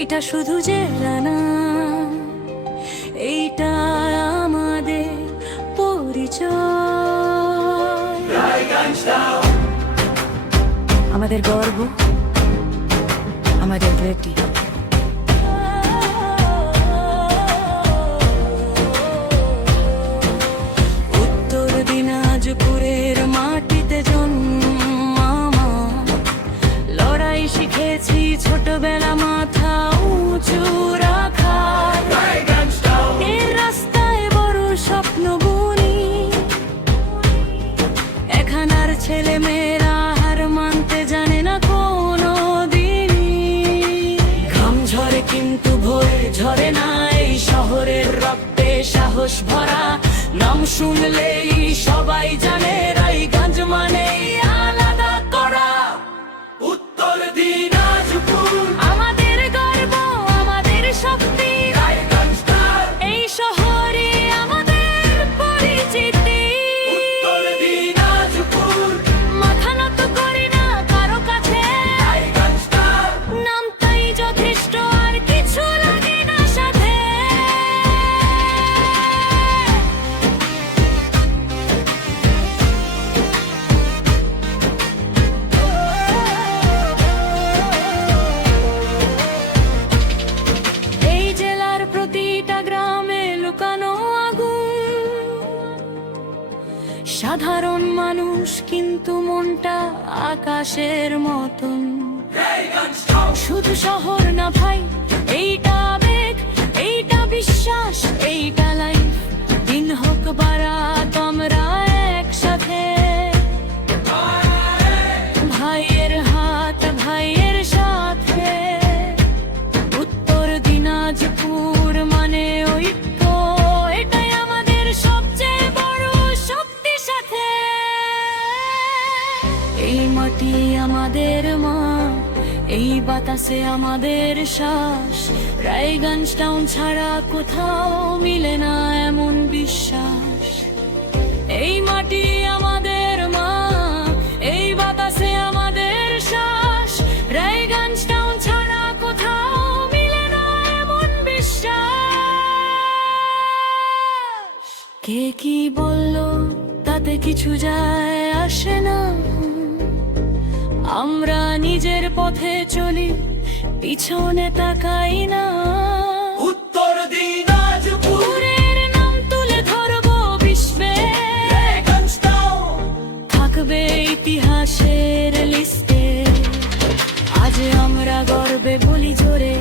এটা শুধু জেলা না, এইটা আমাদের পরিচয়, আমাদের গর্ব, আমাদের বেটি। উত্তর দিনাজপুরের মাটিতে জন্ম আমার, লড়াই শিখেছি ছোটবেলা মাথা উঁচু রাখার। এর রাস্তায় বড় স্বপ্ন বুনি, এখানার ছেলে মেয়েরা হার মানতে জানে না কোনো দিনই। ঘাম ঝরে কিন্তু ভয় ঝরে না, এই শহরের রক্তে সাহস ভরা। নাম শুনলেই সবাই জানে রায়গঞ্জ মানেই আলাদা করা। উত্তর দিনাজপুর আমাদের গর্ব, আমাদের শক্তি, এই শহরে আমাদের পরিচিতি। উত্তর দিনাজপুর মাথা নত করি না কারো কাছে, নামটাই যথেষ্ট আর কিছু লাগে না সাথে। এই জেলার প্রতিটা গ্রামে লুকানো আগুন, সাধারণ মানুষ কিন্তু মনটা আকাশের মতন। শুধু শহর না ভাই, এইটা আবেগ, এইটা বিশ্বাস, এইটা লাইফ। দিন হোক বারাত আমরা একসাথে, ভাইয়ের হাত ভাইয়ের সাথে। উত্তর দিনাজপুর মানে ঐক্য, এটাই আমাদের সবচেয়ে বড় শক্তি সাথে। এই মাটি আমাদের মা, এই বাতাসে আমাদের শ্বাস। রায়গঞ্জ টাউন ছাড়া কোথাও মিলে না এমন বিশ্বাস। এই মাটি আমাদের মা, এই বাতাসে আমাদের শ্বাস। রায়গঞ্জ টাউন ছাড়া কোথাও মিলে না এমন বিশ্বাস। কে কি বললো তাতে কিছু যায় আসে না, আমরা নিজের পথে চলি, পিছনে তাকাই না। উত্তর দিনাজপুরের নাম তুলে ধরবো বিশ্বে, থাকবে ইতিহাসের লিস্টে। আজ আমরা গর্বে বলি জোরে,